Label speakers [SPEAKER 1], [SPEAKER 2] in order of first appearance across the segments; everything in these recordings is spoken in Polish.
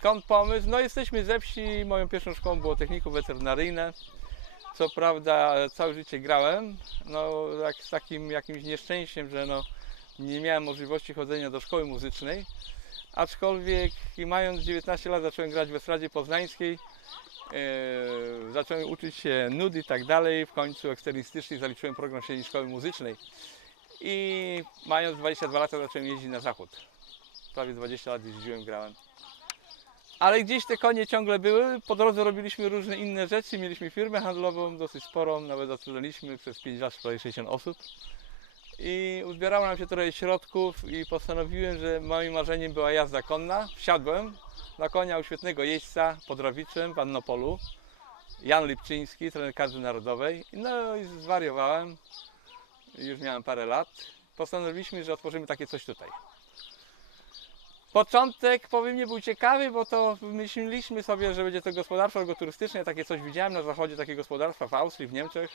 [SPEAKER 1] Skąd pomysł? No jesteśmy ze wsi, moją pierwszą szkołą było technikum weterynaryjne. Co prawda całe życie grałem, no jak z takim jakimś nieszczęściem, że no nie miałem możliwości chodzenia do szkoły muzycznej. Aczkolwiek mając 19 lat zacząłem grać w estradzie poznańskiej. E, zacząłem uczyć się nud i tak dalej. W końcu eksternistycznie zaliczyłem program średniej szkoły muzycznej. I mając 22 lata zacząłem jeździć na zachód. Prawie 20 lat jeździłem, grałem. Ale gdzieś te konie ciągle były. Po drodze robiliśmy różne inne rzeczy. Mieliśmy firmę handlową dosyć sporą, nawet zatrudniliśmy przez 5 lat prawie 60 osób. I uzbierało nam się trochę środków i postanowiłem, że moim marzeniem była jazda konna. Wsiadłem na konia u świetnego jeźdźca pod Rawiczem w Annopolu. Jan Lipczyński, trener kadry narodowej. No i zwariowałem. Już miałem parę lat. Postanowiliśmy, że otworzymy takie coś tutaj. Początek, powiem, nie był ciekawy, bo to myśleliśmy sobie, że będzie to gospodarstwo agroturystyczne. Takie coś widziałem na zachodzie, takie gospodarstwa w Austrii, w Niemczech.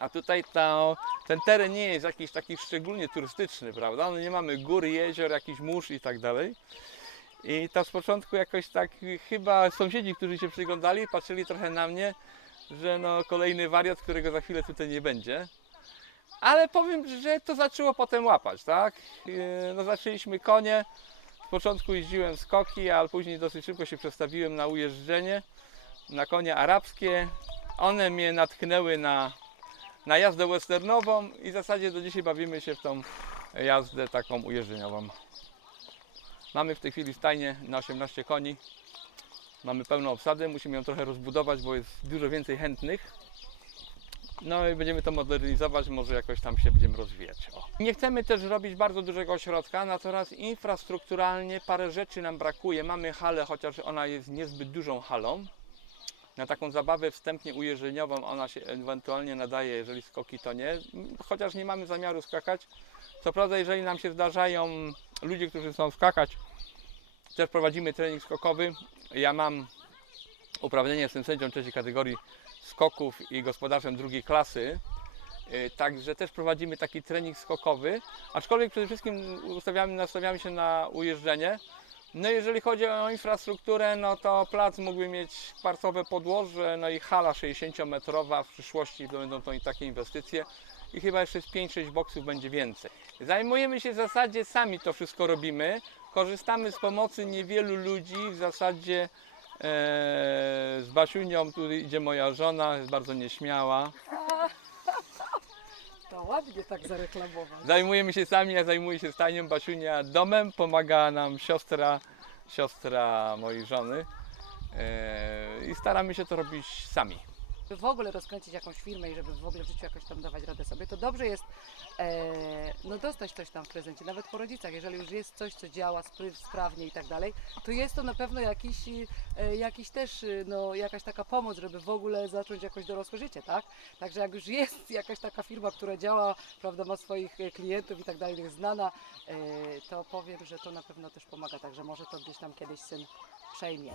[SPEAKER 1] A tutaj to, ten teren nie jest jakiś taki szczególnie turystyczny, prawda? No nie mamy gór, jezior, jakichś mórz i tak dalej. I to z początku jakoś tak chyba sąsiedzi, którzy się przyglądali, patrzyli trochę na mnie, że no kolejny wariat, którego za chwilę tutaj nie będzie. Ale powiem, że to zaczęło potem łapać, tak? Yy, No zaczęliśmy konie. Z początku jeździłem skoki, ale później dosyć szybko się przestawiłem na ujeżdżenie, na konie arabskie. One mnie natchnęły na, na jazdę westernową i w zasadzie do dzisiaj bawimy się w tą jazdę taką ujeżdżeniową. Mamy w tej chwili stajnię na 18 koni. Mamy pełną obsadę, musimy ją trochę rozbudować, bo jest dużo więcej chętnych. No i będziemy to modernizować, może jakoś tam się będziemy rozwijać. O. Nie chcemy też robić bardzo dużego ośrodka, natomiast infrastrukturalnie parę rzeczy nam brakuje. Mamy halę, chociaż ona jest niezbyt dużą halą. Na taką zabawę wstępnie ujeżdżeniową ona się ewentualnie nadaje, jeżeli skoki to nie. Chociaż nie mamy zamiaru skakać. Co prawda, jeżeli nam się zdarzają ludzie, którzy chcą skakać, też prowadzimy trening skokowy. Ja mam uprawnienie, jestem sędzią trzeciej kategorii skoków i gospodarzem drugiej klasy. Yy, Także też prowadzimy taki trening skokowy, aczkolwiek przede wszystkim ustawiamy, nastawiamy się na ujeżdżenie. No jeżeli chodzi o infrastrukturę, no to plac mógłby mieć kwarcowe podłoże, no i hala 60-metrowa, w przyszłości to będą to i takie inwestycje i chyba jeszcze z 5-6 boksów będzie więcej. Zajmujemy się w zasadzie sami to wszystko robimy, korzystamy z pomocy niewielu ludzi, w zasadzie z Basiunią, tu idzie moja żona, jest bardzo nieśmiała.
[SPEAKER 2] To ładnie tak zareklamować.
[SPEAKER 1] Zajmujemy się sami, ja zajmuję się stajnią, Basiunia domem, pomaga nam siostra, siostra mojej żony e, i staramy się to robić sami.
[SPEAKER 2] Żeby w ogóle rozkręcić jakąś firmę i żeby w ogóle w życiu jakoś tam dawać radę sobie, to dobrze jest e, no dostać coś tam w prezencie, nawet po rodzicach. Jeżeli już jest coś, co działa sprawnie i tak dalej, to jest to na pewno jakiś, e, jakiś też, e, no, jakaś taka pomoc, żeby w ogóle zacząć jakoś dorosłe życie, tak? Także jak już jest jakaś taka firma, która działa, prawda, ma swoich e, klientów i tak dalej, jest znana, e, to powiem, że to na pewno też pomaga, także może to gdzieś tam kiedyś syn przejmie.